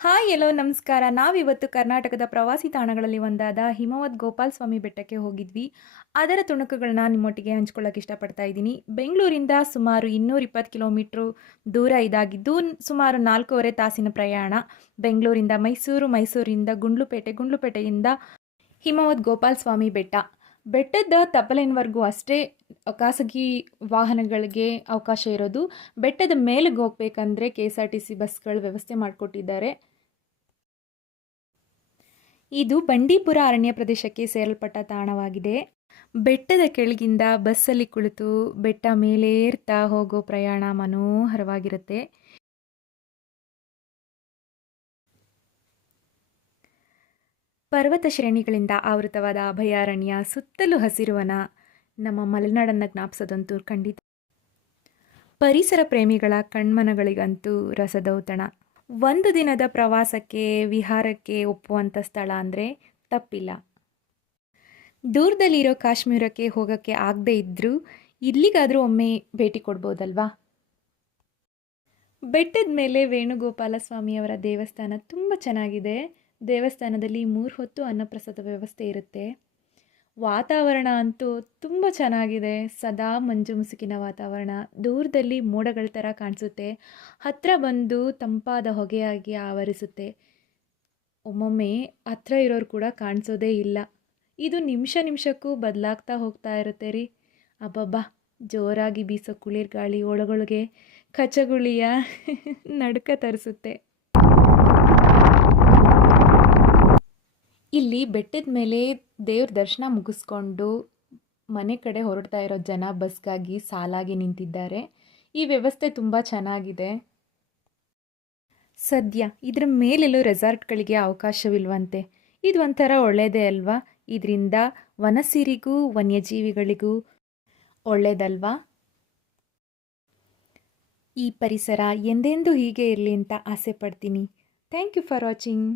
Hi ಎಲ್ಲೋ ನಮಸ್ಕಾರ. ನಾವಿವತ್ತು ಕರ್ನಾಟಕದ ಪ್ರವಾಸಿ ತಾಣಗಳಲ್ಲಿ ಒಂದಾದ ಹಿಮವದ್ ಗೋಪಾಲ ಸ್ವಾಮಿ ಬೆಟ್ಟಕ್ಕೆ ಹೋಗಿದ್ವಿ. ಅದರ ತುಣುಕುಗಳನ್ನ ನಿಮ್ಮೊಟ್ಟಿಗೆ ಹಂಚ್ಕೊಳ್ಳೋಕೆ ಇಷ್ಟಪಡ್ತಾ ಇದ್ದೀನಿ. ಬೆಂಗಳೂರಿಂದ ಸುಮಾರು 220 ಕಿಲೋಮೀಟ್ರು ದೂರ ಇದಾಗಿದ್ದು ಸುಮಾರು 4.5 ತಾಸಿನ ಪ್ರಯಾಣ. ಬೆಂಗಳೂರಿಂದ ಮೈಸೂರು, ಮೈಸೂರಿಂದ ಗುಂಡ್ಲುಪೇಟೆ, ಗುಂಡ್ಲುಪೇಟೆಯಿಂದ ಹಿಮವದ್ ಗೋಪಾಲ ಸ್ವಾಮಿ ಬೆಟ್ಟ. ಬೆಟ್ಟದ ತಪ್ಪಲಿನವರೆಗೂ ಅಷ್ಟೇ ಖಾಸಗಿ ವಾಹನಗಳಿಗೆ ಅವಕಾಶ ಇರೋದು. ಬೆಟ್ಟದ ಮೇಲಿಗೆ ಹೋಗ್ಬೇಕಂದ್ರೆ KSRTC ಬಸ್ಗಳ ವ್ಯವಸ್ಥೆ ಮಾಡಿಕೊಟ್ಟಿದ್ದಾರೆ. ಇದು ಬಂಡೀಪುರ ಅರಣ್ಯ ಪ್ರದೇಶಕ್ಕೆ ಸೇರಲ್ಪಟ್ಟ ತಾಣವಾಗಿದೆ. ಬೆಟ್ಟದ ಕೆಳಗಿಂದ ಬಸ್ಸಲ್ಲಿ ಕುಳಿತು ಬೆಟ್ಟ ಮೇಲೇರ್ತಾ ಹೋಗೋ ಪ್ರಯಾಣ ಮನೋಹರವಾಗಿರುತ್ತೆ. ಪರ್ವತ ಶ್ರೇಣಿಗಳಿಂದ ಆವೃತವಾದ ಅಭಯಾರಣ್ಯ, ಸುತ್ತಲೂ ಹಸಿರುವನ ನಮ್ಮ ಮಲೆನಾಡನ್ನು ಜ್ಞಾಪಿಸೋದಂತೂ ಖಂಡಿತ. ಪರಿಸರ ಪ್ರೇಮಿಗಳ ಕಣ್ಮನಗಳಿಗಂತೂ ರಸದೌತಣ. ಒಂದು ದಿನದ ಪ್ರವಾಸಕ್ಕೆ ವಿಹಾರಕ್ಕೆ ಒಪ್ಪುವಂಥ ಸ್ಥಳ ಅಂದರೆ ತಪ್ಪಿಲ್ಲ. ದೂರದಲ್ಲಿರೋ ಕಾಶ್ಮೀರಕ್ಕೆ ಹೋಗೋಕ್ಕೆ ಆಗದೇ ಇದ್ದರೂ ಇಲ್ಲಿಗಾದರೂ ಒಮ್ಮೆ ಭೇಟಿ ಕೊಡ್ಬೋದಲ್ವಾ. ಬೆಟ್ಟದ ಮೇಲೆ ವೇಣುಗೋಪಾಲ ಸ್ವಾಮಿಯವರ ದೇವಸ್ಥಾನ ತುಂಬ ಚೆನ್ನಾಗಿದೆ. ದೇವಸ್ಥಾನದಲ್ಲಿ 3 ಹೊತ್ತು ಅನ್ನಪ್ರಸಾದ ವ್ಯವಸ್ಥೆ ಇರುತ್ತೆ. ವಾತಾವರಣ ಅಂತೂ ತುಂಬ ಚೆನ್ನಾಗಿದೆ. ಸದಾ ಮಂಜು ಮುಸುಕಿನ ವಾತಾವರಣ. ದೂರದಲ್ಲಿ ಮೋಡಗಳ ಥರ ಕಾಣಿಸುತ್ತೆ. ಹತ್ತಿರ ಬಂದು ತಂಪಾದ ಹೊಗೆಯಾಗಿ ಆವರಿಸುತ್ತೆ. ಒಮ್ಮೊಮ್ಮೆ ಹತ್ರ ಇರೋರು ಕೂಡ ಕಾಣಿಸೋದೇ ಇಲ್ಲ. ಇದು ನಿಮಿಷಕ್ಕೂ ಬದಲಾಗ್ತಾ ಹೋಗ್ತಾ ಇರುತ್ತೆ ರೀ. ಅಬ್ಬಬ್ಬಾ, ಜೋರಾಗಿ ಬೀಸೋ ಕುಳಿರ್ ಗಾಳಿ ಒಳಗೊಳಗೆ ಕಚಗುಳಿಯ ನಡುಕ ತರಿಸುತ್ತೆ. ಇಲ್ಲಿ ಬೆಟ್ಟದ ಮೇಲೆ ದೇವ್ರ ದರ್ಶನ ಮುಗಿಸ್ಕೊಂಡು ಮನೆ ಕಡೆ ಹೊರಡ್ತಾ ಇರೋ ಜನ ಬಸ್ಗಾಗಿ ಸಾಲಾಗಿ ನಿಂತಿದ್ದಾರೆ. ಈ ವ್ಯವಸ್ಥೆ ತುಂಬ ಚೆನ್ನಾಗಿದೆ. ಸದ್ಯ ಇದರ ಮೇಲೆಲ್ಲೂ ರೆಸಾರ್ಟ್ಗಳಿಗೆ ಅವಕಾಶವಿಲ್ವಂತೆ. ಇದು ಒಂಥರ ಒಳ್ಳೆಯದೇ ಅಲ್ವಾ. ಇದರಿಂದ ವನಸಿರಿಗೂ ವನ್ಯಜೀವಿಗಳಿಗೂ ಒಳ್ಳೆಯದಲ್ವಾ. ಈ ಪರಿಸರ ಎಂದೆಂದೂ ಹೀಗೆ ಇರಲಿ ಅಂತ ಆಸೆ ಪಡ್ತೀನಿ. Thank you for watching.